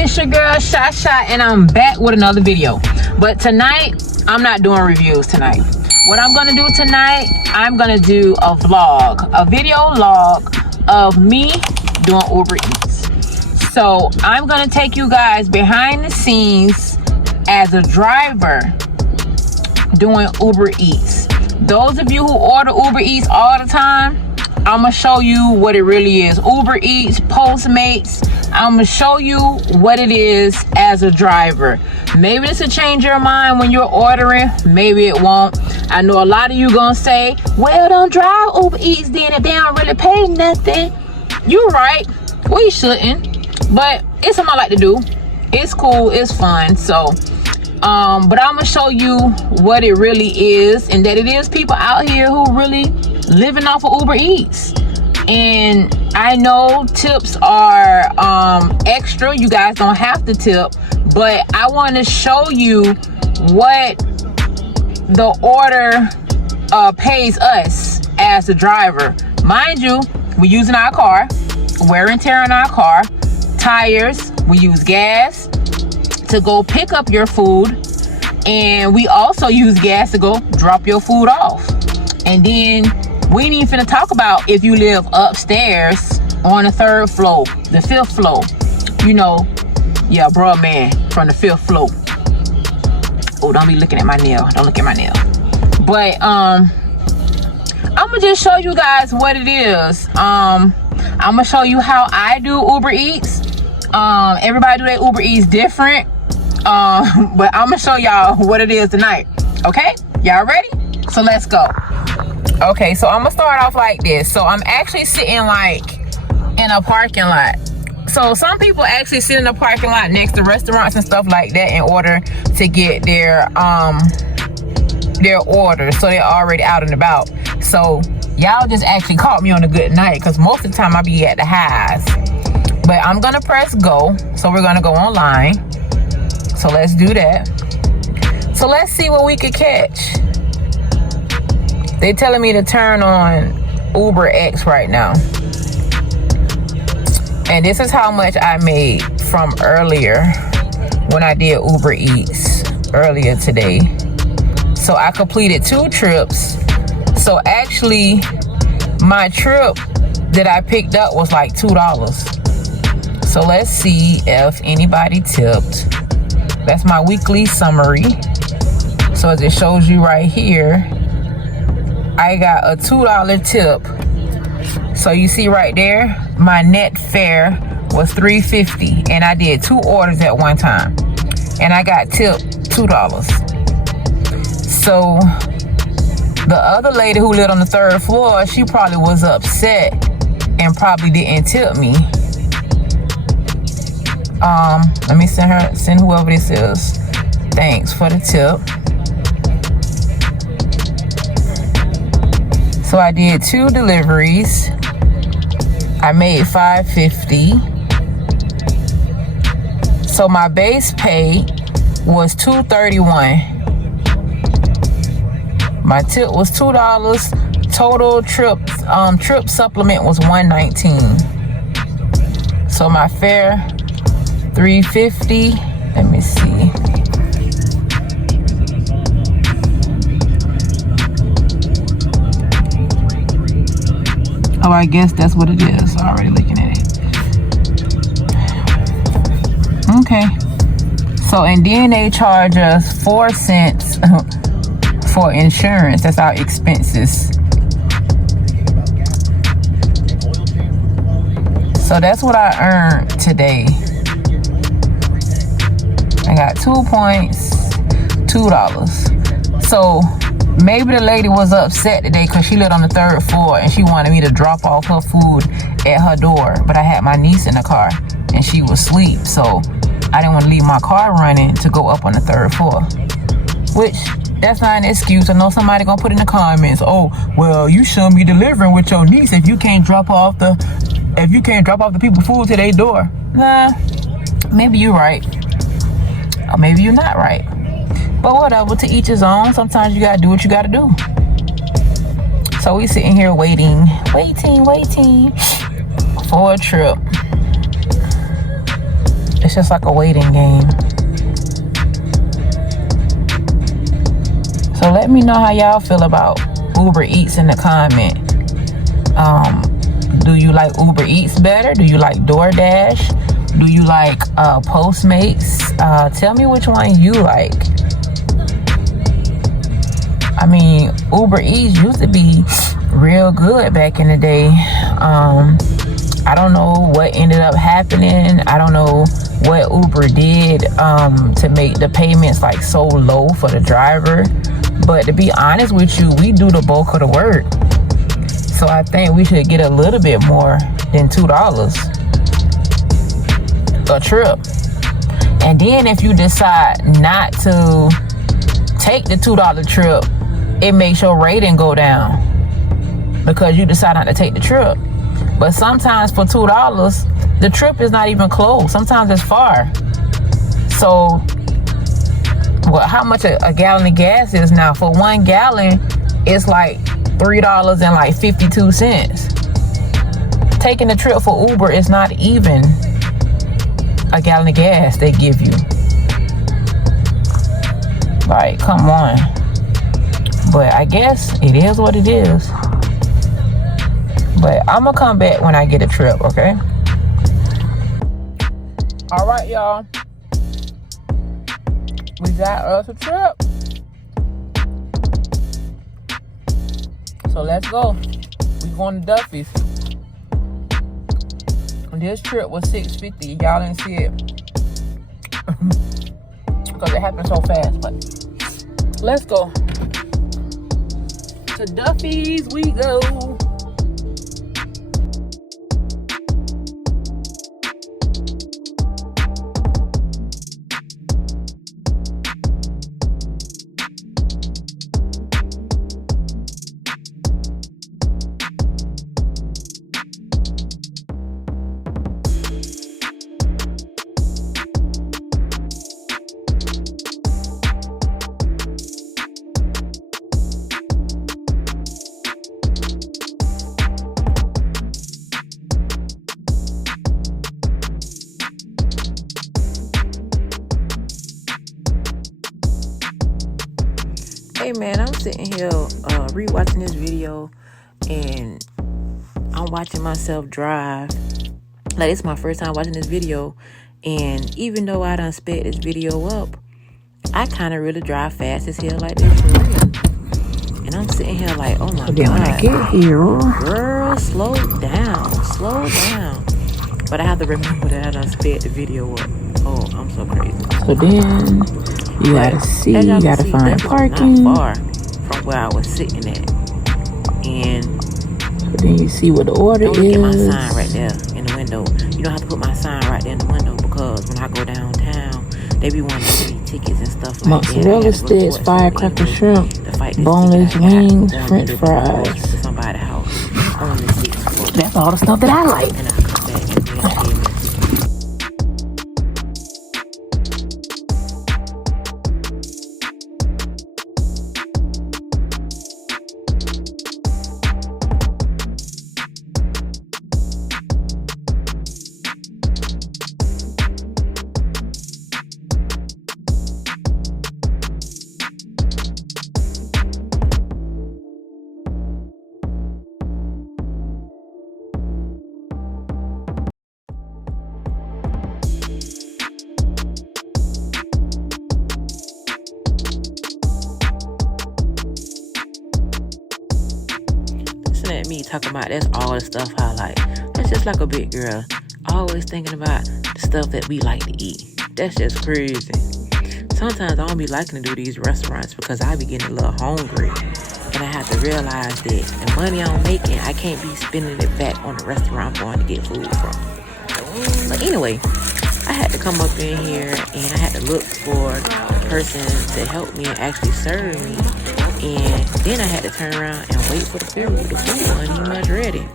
It's your girl ShyChy, and I'm back with another video. But tonight, I'm not doing reviews tonight. What I'm gonna do tonight, I'm gonna do a vlog, a video log of me doing Uber Eats. So I'm gonna take you guys behind the scenes as a driver doing Uber Eats. Those of you who order Uber Eats all the time, I'm gonna show you what it really is. Uber Eats, Postmates, I'm gonna show you what it is as a driver. Maybe this will change your mind when you're ordering, maybe it won't. I know a lot of you gonna say, well, don't drive Uber Eats then if they don't really pay nothing. You're right, we shouldn't, but it's something I like to do. It's cool, it's fun. So but I'm gonna show you what it really is, and that it is people out here who really living off of Uber Eats. And I know tips are extra, you guys don't have to tip, but I want to show you what the order pays us as a driver. Mind you, we're using our car, wear and tear on our car, tires, we use gas to go pick up your food, and we also use gas to go drop your food off. And then we ain't even finna talk about if you live upstairs on the 3rd floor, the 5th floor. You know, yeah, bruh, man, from the 5th floor. Oh, don't be looking at my nail. Don't look at my nail. But I'm gonna just show you guys what it is. I'm gonna show you how I do Uber Eats. Everybody do their Uber Eats different. But I'm gonna show y'all what it is tonight. Okay, y'all ready? So let's go. Okay, so I'm gonna start off like this. So I'm actually sitting like in a parking lot. So some people actually sit in the parking lot next to restaurants and stuff like that in order to get their orders, so they're already out and about. So y'all just actually caught me on a good night, because most of the time I be at the highs. But I'm gonna press go, so we're gonna go online. So let's do that. So let's see what we could catch. They telling me to turn on Uber X right now. And this is how much I made from earlier when I did Uber Eats earlier today. So I completed 2 trips. So actually my trip that I picked up was like $2. So let's see if anybody tipped. That's my weekly summary. So as it shows you right here, I got a $2 tip. So you see right there, my net fare was $3.50, and I did 2 orders at one time, and I got tipped $2. So the other lady who lived on the 3rd floor, she probably was upset and probably didn't tip me. Let me send whoever this is, thanks for the tip. So I did 2 deliveries. I made $5.50. So my base pay was $2.31. My tip was $2. Total trip supplement was $1.19. So my fare $3.50. Let me see. Oh, I guess that's what it is. Already looking at it. Okay. So, and then they charge us 4 cents for insurance. That's our expenses. So that's what I earned today. I got 2 points, $2. So maybe the lady was upset today because she lived on the 3rd floor and she wanted me to drop off her food at her door. But I had my niece in the car and she was asleep. So I didn't want to leave my car running to go up on the 3rd floor. Which, that's not an excuse. I know somebody gonna put in the comments, oh, well, you shouldn't be delivering with your niece if you can't drop off the people's food to their door. Nah, maybe you're right. Or maybe you're not right. But whatever, to each his own. Sometimes you gotta do what you gotta do. So we sitting here waiting for a trip. It's just like a waiting game. So let me know how y'all feel about Uber Eats in the comment. Do you like Uber Eats better? Do you like DoorDash? Do you like Postmates? Tell me which one you like. I mean, Uber Eats used to be real good back in the day. I don't know what ended up happening. I don't know what Uber did to make the payments like so low for the driver. But to be honest with you, we do the bulk of the work. So I think we should get a little bit more than $2 a trip. And then if you decide not to take the $2 trip, it makes your rating go down because you decide not to take the trip. But sometimes for $2, the trip is not even close. Sometimes it's far. So how much a gallon of gas is now? For 1 gallon, it's like $3.52. Taking the trip for Uber is not even a gallon of gas they give you. Like, come on. But I guess it is what it is. But I'm gonna come back when I get a trip, okay? All right, y'all. We got us a trip. So let's go. We going to Duffy's. This trip was $6.50. Y'all didn't see it because it happened so fast. But let's go to Duffy's. We go. Hey man, I'm sitting here rewatching this video and I'm watching myself drive. Like, it's my first time watching this video, and even though I done sped this video up, I kind of really drive fast as hell like this for real. And I'm sitting here like, oh my God. When I get here, girl, slow down. But I have to remember that I done sped the video up. Oh, I'm so crazy. So then you gotta see, you gotta find parking. Not far from where I was sitting at. And so then you see what the order is. Don't look at my sign right there in the window. You don't have to put my sign right there in the window, because when I go downtown, they be wanting to see tickets and stuff like that. Mozzarella sticks, firecracker shrimp, boneless wings, french fries. To somebody's house on the 6th floor. That's all the stuff that I like. And I come back and then I came in. At me talking about that's all the stuff I like. That's just like a big girl always thinking about the stuff that we like to eat. That's just crazy. Sometimes I don't be liking to do these restaurants because I be getting a little hungry, and I have to realize that the money I'm making, I can't be spending it back on the restaurant I'm going to get food from. But anyway, I had to come up in here and I had to look for the person to help me and actually serve me. And then I had to turn around and wait for the food. The food wasn't even much ready.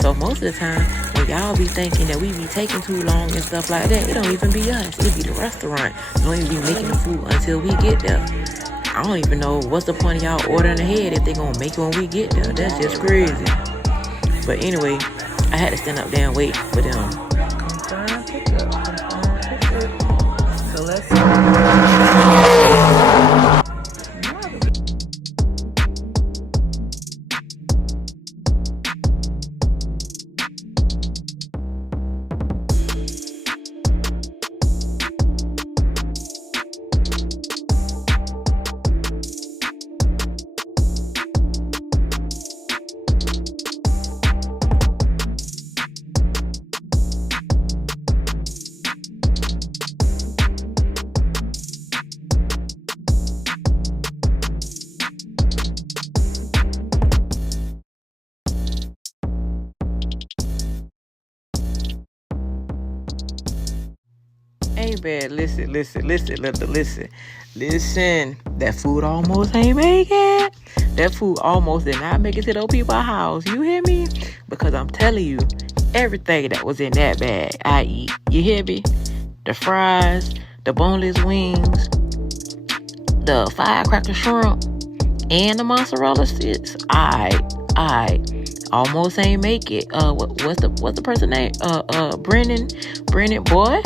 So most of the time, when y'all be thinking that we be taking too long and stuff like that, it don't even be us. It be the restaurant. They don't even be making the food until we get there. I don't even know what's the point of y'all ordering ahead if they gonna make it when we get there. That's just crazy. But anyway, I had to stand up there and wait for them. Confirm pickup. Hey, man, listen. That food almost ain't make it. That food almost did not make it to those people's house. You hear me? Because I'm telling you, everything that was in that bag, I eat. You hear me? The fries, the boneless wings, the firecracker shrimp, and the mozzarella sticks. I almost ain't make it. What's the person name? Brennan, boy,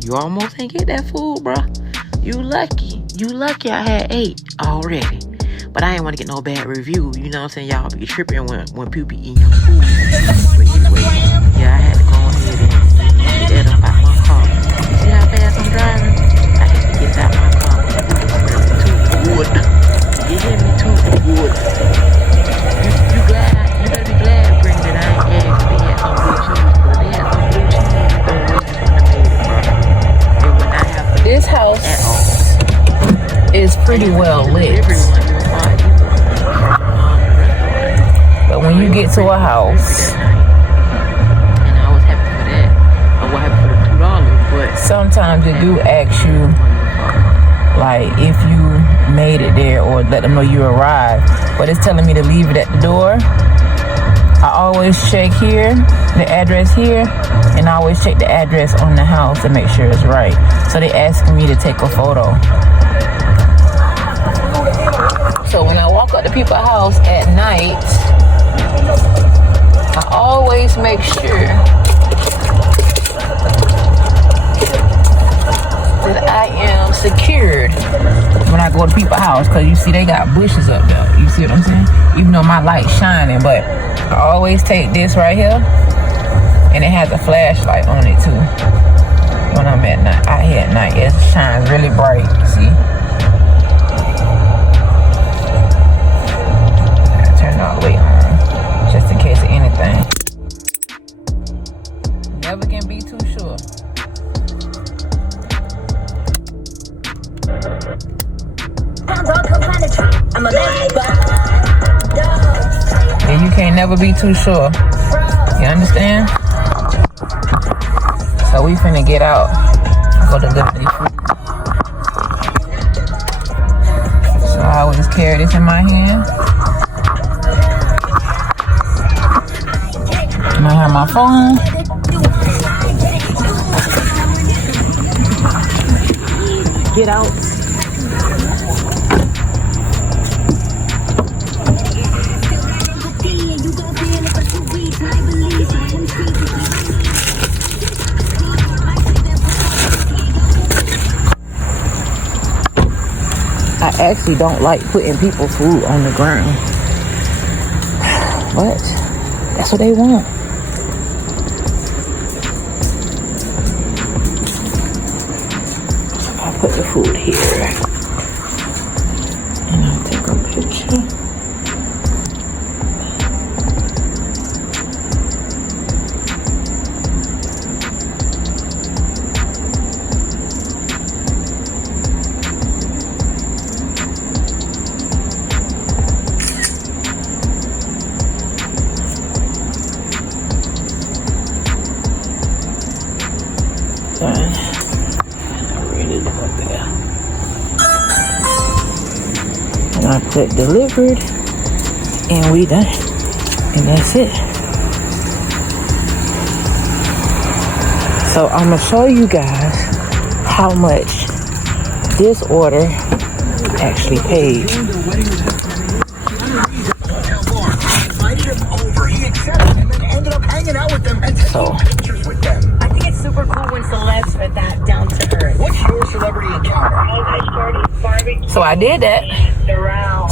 you almost ain't get that food, bruh. You lucky I had 8 already. But I ain't want to get no bad review. You know what I'm saying? Y'all be tripping when people be eating your food. But anyway, yeah, I had to go ahead and get that up out my car. You see how fast I'm driving? I had to get it out my car. Too good. You hear me? Too good. You better be glad, Brendan, that I ain't asked if they had some blue cheese. Because they had some blue cheese, the way you wouldn't have made it, bro. They would not have to. This house at all is pretty well lit. But when you get to a house, and I was happy for that. I was happy for the $2, but sometimes they do ask you, like, if you made it there or let them know you arrived. But it's telling me to leave it at the door. I always check here, the address here, and I always check the address on the house to make sure it's right. So they asking me to take a photo. So when I walk up to people's house at night, I always make sure that I am secured when I go to people's house, because you see they got bushes up there. You see what I'm saying? Even though my light's shining, but I always take this right here, and it has a flashlight on it too. When I'm at night, out here at night, it shines really bright. See? I turn it all the way on, just in case of anything. Never can be too sure. And you can't never be too sure. You understand? So we finna get out, go to deliver these food. So I always carry this in my hand. And I have my phone. Get out. I actually don't like putting people's food on the ground. But that's what they want. So I'll put the food here. And I'll take a picture. I put delivered, and we done, and that's it. So I'm gonna show you guys how much this order actually paid. So super cool when celebs are that down to earth. What's your celebrity encounter? So I did that.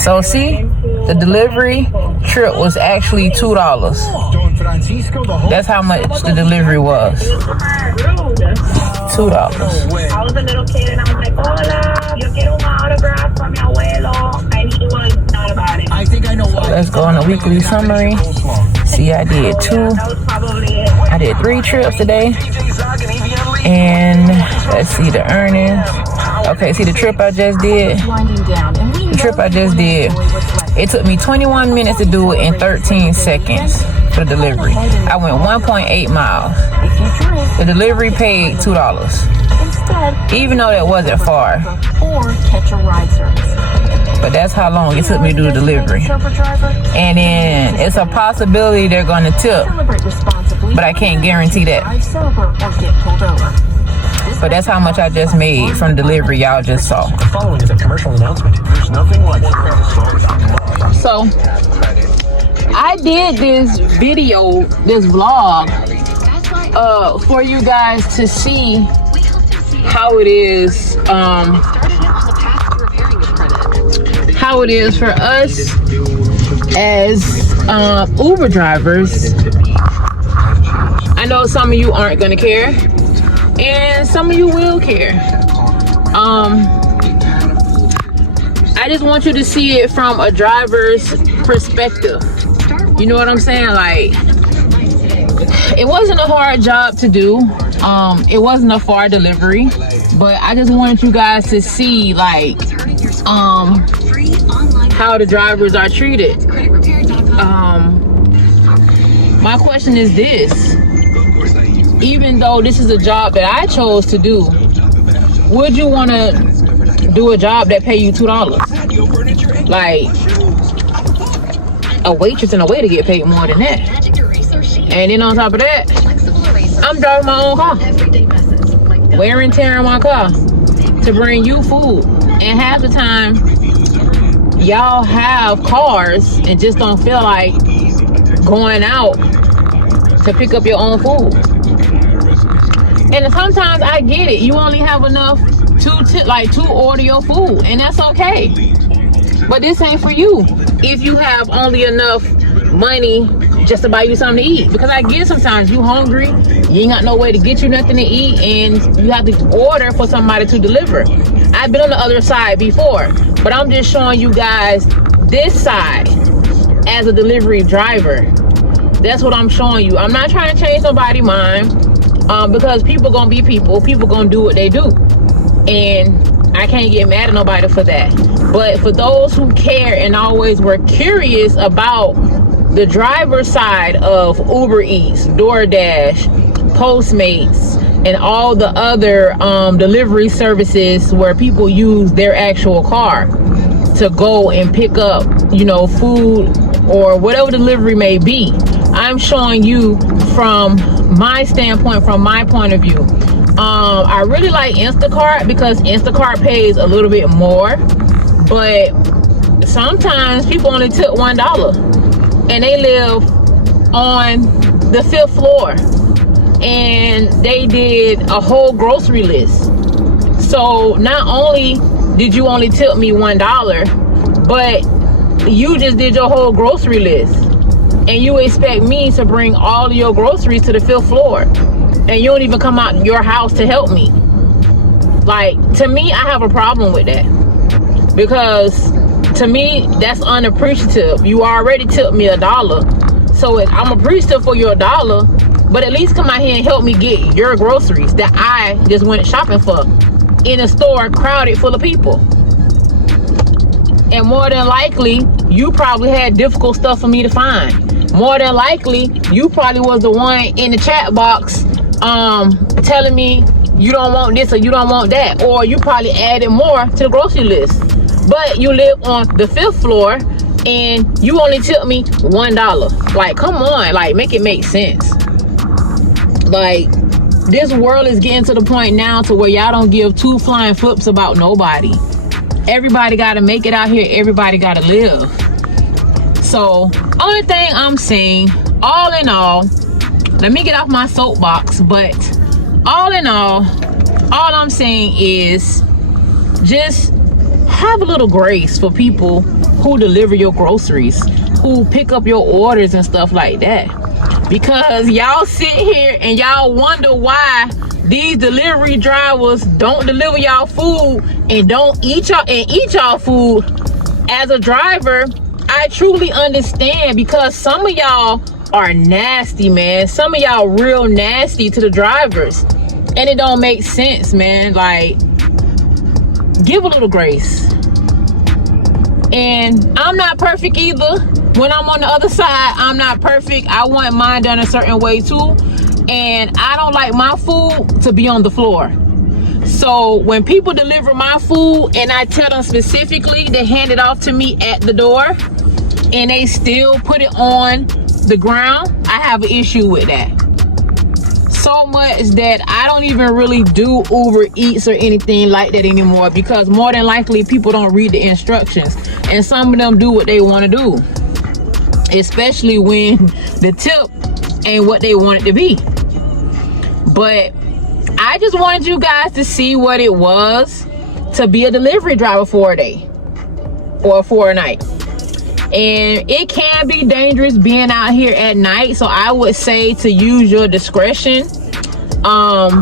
So see, the delivery trip was actually $2. Don Francisco, the whole That's how much the delivery was. $2. way. I was a little kid and I was like, hola, yo quiero un autograph from mi abuelo. And he was not about it. I think I know why. Let's go on a weekly summary. See, I did two. That was probably it. I did 3 trips today. And let's see the earnings. Okay, see the trip I just did. It took me 21 minutes to do it and 13 seconds for delivery. I went 1.8 miles. The delivery paid $2. Even though that wasn't far. Or catch a ride service. But that's how long it took me to do the delivery. And then it's a possibility they're going to tip. But I can't guarantee that. But that's how much I just made from delivery y'all just saw. The following is a commercial announcement. There's nothing like So I did this video, this vlog, for you guys to see how it is, how it is for us as Uber drivers. I know some of you aren't gonna care, and some of you will care. I just want you to see it from a driver's perspective. You know what I'm saying? Like, it wasn't a hard job to do. It wasn't a far delivery, but I just wanted you guys to see, like, how the drivers are treated. My question is this: even though this is a job that I chose to do, would you want to do a job that pay you $2? Like, a waitress and a waiter get paid more than that. And then on top of that, I'm driving my own car, wear and tear on my car to bring you food. And half the time, y'all have cars and just don't feel like going out to pick up your own food. And sometimes I get it. You only have enough to order your food, and that's okay. But this ain't for you if you have only enough money just to buy you something to eat. Because I get sometimes you hungry, you ain't got no way to get you nothing to eat, and you have to order for somebody to deliver. I've been on the other side before, but I'm just showing you guys this side as a delivery driver. That's what I'm showing you. I'm not trying to change nobody's mind, because people gonna be people gonna do what they do, and I can't get mad at nobody for that. But for those who care and always were curious about the driver side of Uber Eats, DoorDash, Postmates, and all the other delivery services where people use their actual car to go and pick up, you know, food or whatever delivery may be, I'm showing you from my standpoint, from my point of view. I really like Instacart because Instacart pays a little bit more, but sometimes people only took $1 and they live on the 5th floor and they did a whole grocery list. So not only did you only tip me $1, but you just did your whole grocery list, and you expect me to bring all of your groceries to the 5th floor, and you don't even come out your house to help me. Like, to me, I have a problem with that, because to me, that's unappreciative. You already tipped me $1, so I'm appreciative for your $1, but at least come out here and help me get your groceries that I just went shopping for in a store crowded full of people. And more than likely, you probably had difficult stuff for me to find. More than likely, you probably was the one in the chat box telling me you don't want this or you don't want that, or you probably added more to the grocery list. But you live on the 5th floor and you only tipped me $1. Like, come on, like, make it make sense. Like, this world is getting to the point now to where y'all don't give 2 flying flips about nobody. Everybody gotta make it out here. Everybody gotta live. So, only thing I'm saying, all in all, let me get off my soapbox, but all in all I'm saying is just have a little grace for people who deliver your groceries, who pick up your orders and stuff like that. Because y'all sit here and y'all wonder why these delivery drivers don't deliver y'all food and don't eat y'all food. As a driver, I truly understand, because some of y'all are nasty, man. Some of y'all real nasty to the drivers, and it don't make sense, man. Like, give a little grace. And I'm not perfect either. When I'm on the other side, I'm not perfect. I want mine done a certain way too, and I don't like my food to be on the floor. So when people deliver my food and I tell them specifically to hand it off to me at the door, and they still put it on the ground, I have an issue with that. So much that I don't even really do Uber Eats or anything like that anymore, because more than likely people don't read the instructions, and some of them do what they want to do, especially when the tip ain't what they want it to be. But I just wanted you guys to see what it was to be a delivery driver for a day or for a night. And it can be dangerous being out here at night, so I would say to use your discretion. I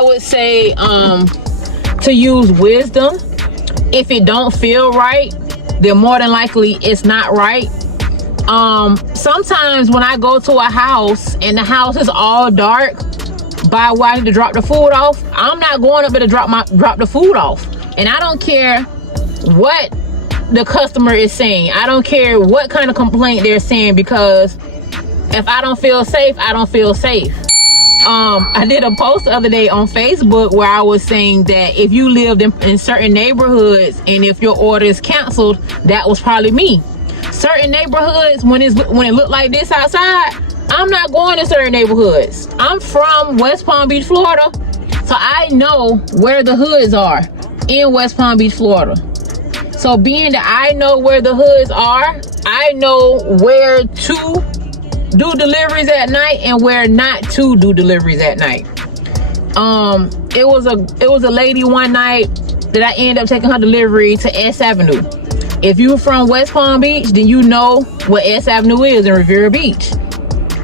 would say to use wisdom. If it don't feel right, then more than likely it's not right. Sometimes when I go to a house and the house is all dark by where I need to drop the food off, I'm not going up there to drop the food off. And I don't care what the customer is saying. I don't care what kind of complaint they're saying, because if I don't feel safe, I don't feel safe. I did a post the other day on Facebook where I was saying that if you lived in certain neighborhoods and if your order is canceled, that was probably me. Certain neighborhoods, when it looked like this outside, I'm not going to certain neighborhoods. I'm from West Palm Beach, Florida, so I know where the hoods are in West Palm Beach, Florida. So being that I know where the hoods are, I know where to do deliveries at night and where not to do deliveries at night. It was a lady one night that I ended up taking her delivery to S Avenue. If you're from West Palm Beach, then you know what S Avenue is in Riviera Beach.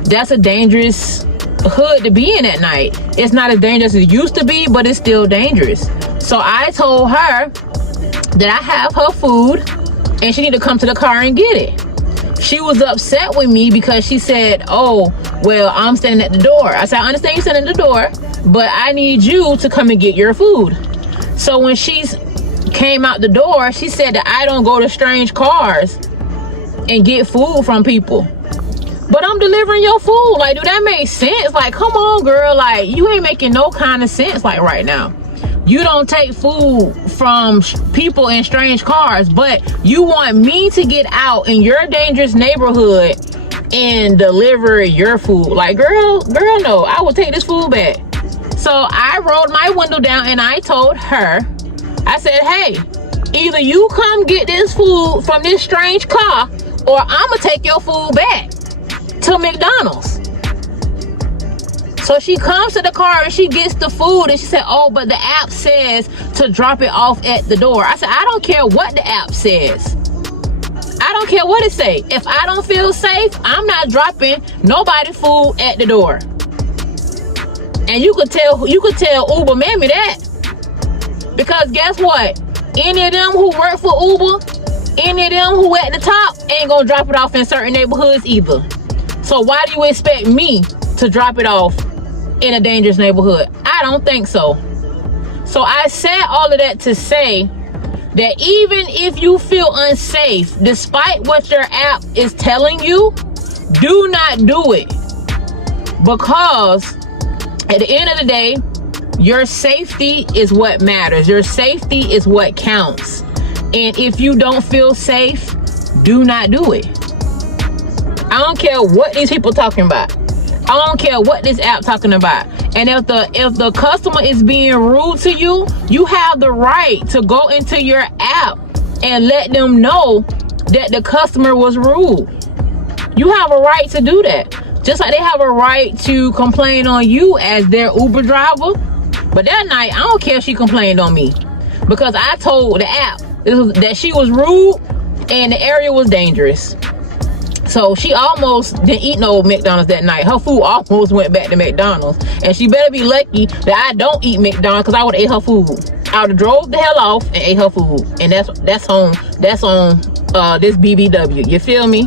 That's a dangerous hood to be in at night. It's not as dangerous as it used to be, but it's still dangerous. So I told her that I have her food and she need to come to the car and get it. She was upset with me because she said, oh, well, I'm standing at the door. I said, I understand you standing at the door, but I need you to come and get your food. So when she came out the door, she said that I don't go to strange cars and get food from people. But I'm delivering your food. Like, do that make sense? Like, come on, girl. Like, you ain't making no kind of sense, like, right now. You don't take food from people in strange cars, but you want me to get out in your dangerous neighborhood and deliver your food. Like, girl, no, I will take this food back. So I rolled my window down and I told her, I said, hey, either you come get this food from this strange car or I'm gonna take your food back to McDonald's. So she comes to the car and she gets the food and she said, oh, but the app says to drop it off at the door. I said, I don't care what the app says. I don't care what it say. If I don't feel safe, I'm not dropping nobody food at the door. And you could tell Uber Mammy that. Because guess what? Any of them who work for Uber, any of them who at the top ain't gonna drop it off in certain neighborhoods either. So why do you expect me to drop it off in a dangerous neighborhood? I don't think so. So I said all of that to say that even if you feel unsafe, despite what your app is telling you, do not do it. Because at the end of the day, your safety is what matters. Your safety is what counts. And if you don't feel safe, do not do it. I don't care what these people talking about. I don't care what this app talking about. And if the customer is being rude to you, you have the right to go into your app and let them know that the customer was rude. You have a right to do that. Just like they have a right to complain on you as their Uber driver. But that night, I don't care if she complained on me, because I told the app that she was rude and the area was dangerous. So she almost didn't eat no McDonald's that night. Her food almost went back to McDonald's. And she better be lucky that I don't eat McDonald's, because I would have ate her food. I would have drove the hell off and ate her food. And that's on this BBW. You feel me?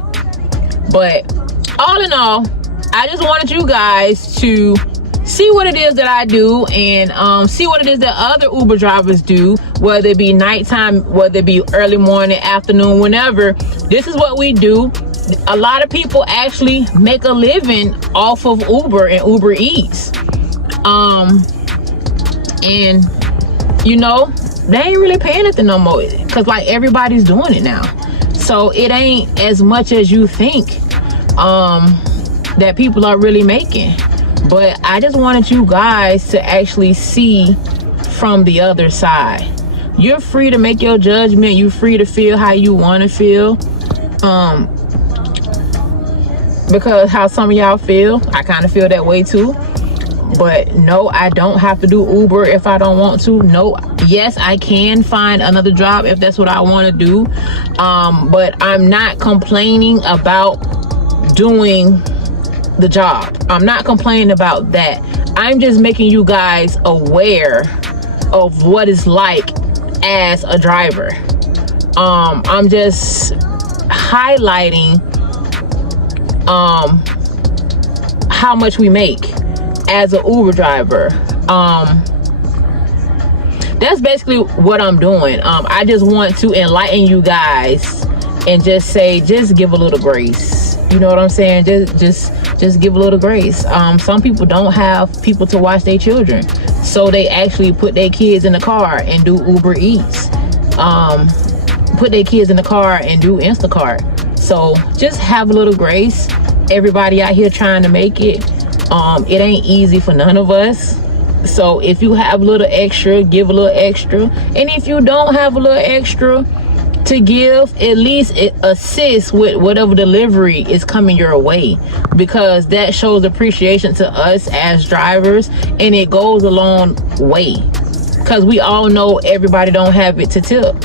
But all in all, I just wanted you guys to see what it is that I do, and see what it is that other Uber drivers do, whether it be nighttime, whether it be early morning, afternoon, whenever. This is what we do. A lot of people actually make a living off of Uber and Uber Eats. And you know, they ain't really paying nothing no more, because like everybody's doing it now. So it ain't as much as you think that people are really making. But I just wanted you guys to actually see from the other side. You're free to make your judgment. You're free to feel how you want to feel. Because how some of y'all feel, I kind of feel that way too. But no, I don't have to do Uber if I don't want to. No, yes, I can find another job if that's what I want to do. But I'm not complaining about doing the job. I'm not complaining about that. I'm just making you guys aware of what it's like as a driver. I'm just highlighting how much we make as an Uber driver. That's basically what I'm doing. I just want to enlighten you guys and just say, just give a little grace. You know what I'm saying? Just give a little grace. Some people don't have people to watch their children, so they actually put their kids in the car and do Uber Eats. Put their kids in the car and do Instacart. So just have a little grace. Everybody out here trying to make it. It ain't easy for none of us. So if you have a little extra, give a little extra. And if you don't have a little extra to give, at least it assists with whatever delivery is coming your way, because that shows appreciation to us as drivers, and it goes a long way, because we all know everybody don't have it to tip.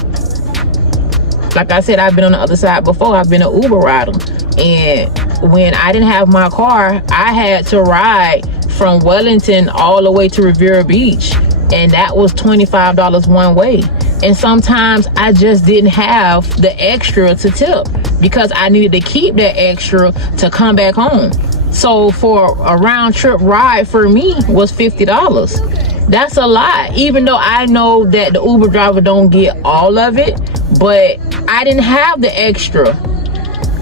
Like I said, I've been on the other side before. I've been an Uber rider, and when I didn't have my car, I had to ride from Wellington all the way to Riviera Beach, and that was $25 one way. And sometimes I just didn't have the extra to tip, because I needed to keep that extra to come back home. So for a round trip ride for me was $50. That's a lot, even though I know that the Uber driver don't get all of it, but I didn't have the extra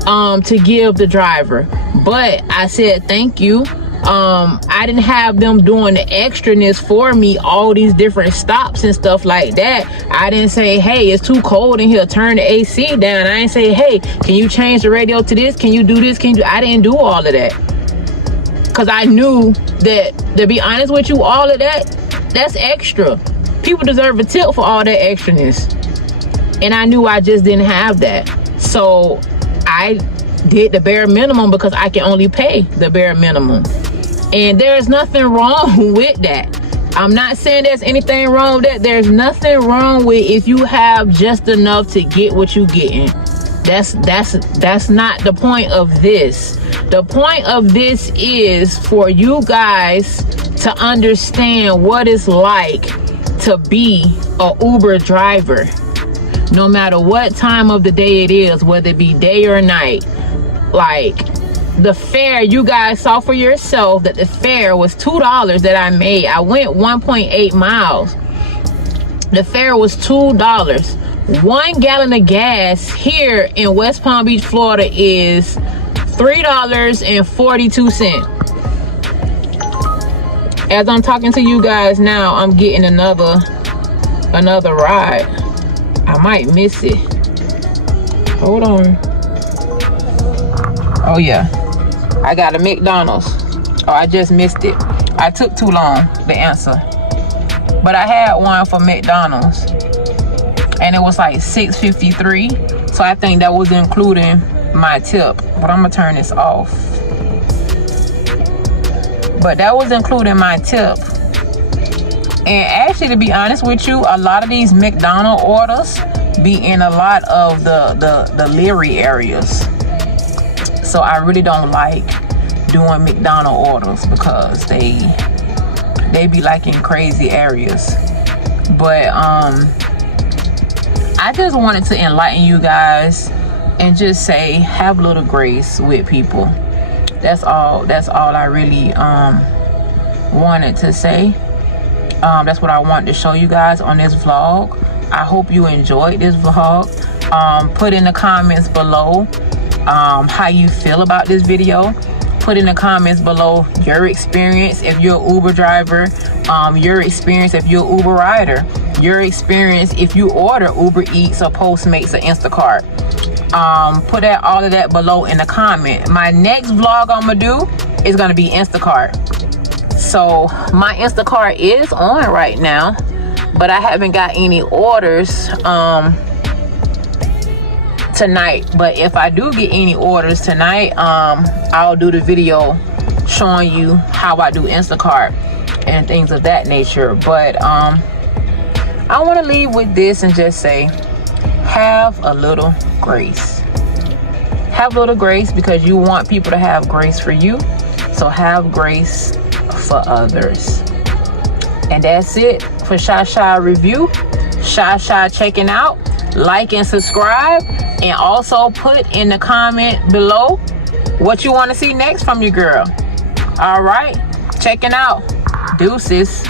to give the driver. But I said thank you. I didn't have them doing the extraness for me, all these different stops and stuff like that. I didn't say, hey, it's too cold in here, turn the AC down. I didn't say, hey, can you change the radio to this? Can you do this? I didn't do all of that, because I knew that, to be honest with you, all of that's extra. People deserve a tip for all that extraness, and I knew I just didn't have that. So I did the bare minimum, because I can only pay the bare minimum. And there's nothing wrong with that. I'm not saying there's anything wrong with that. There's nothing wrong with if you have just enough to get what you getting. That's not the point of this. The point of this is for you guys to understand what it's like to be a Uber driver, no matter what time of the day it is, whether it be day or night. Like the fare, you guys saw for yourself that the fare was $2 that I made. I went 1.8 miles. The fare was $2. 1 gallon of gas here in West Palm Beach, Florida is $3.42. As I'm talking to you guys now, I'm getting another ride. I might miss it. Hold on. Oh yeah, I got a McDonald's. Oh, I just missed it. I took too long to answer, but I had one for McDonald's, and it was like $6.53. So I think that was including my tip. But I'm gonna turn this off. but that was including my tip. And actually, to be honest with you, a lot of these McDonald's orders be in a lot of the Leary areas. So I really don't like doing McDonald's orders because they be like in crazy areas. But I just wanted to enlighten you guys and just say, have a little grace with people. That's all I really wanted to say. That's what I wanted to show you guys on this vlog. I hope you enjoyed this vlog. Put in the comments below how you feel about this video. Put in the comments below your experience if you're an Uber driver, your experience if you're an Uber rider, your experience if you order Uber Eats or Postmates or Instacart. Put all of that below in the comment. My next vlog I'm gonna do is gonna be Instacart. So my Instacart is on right now, but I haven't got any orders tonight. But if I do get any orders tonight, I'll do the video showing you how I do Instacart and things of that nature. But I want to leave with this and just say, have a little grace. Have a little grace, because you want people to have grace for you. So have grace for others. And that's it for ShyChy review. ShyChy checking out. Like and subscribe, and also put in the comment below what you want to see next from your girl. All right, checking out. Deuces.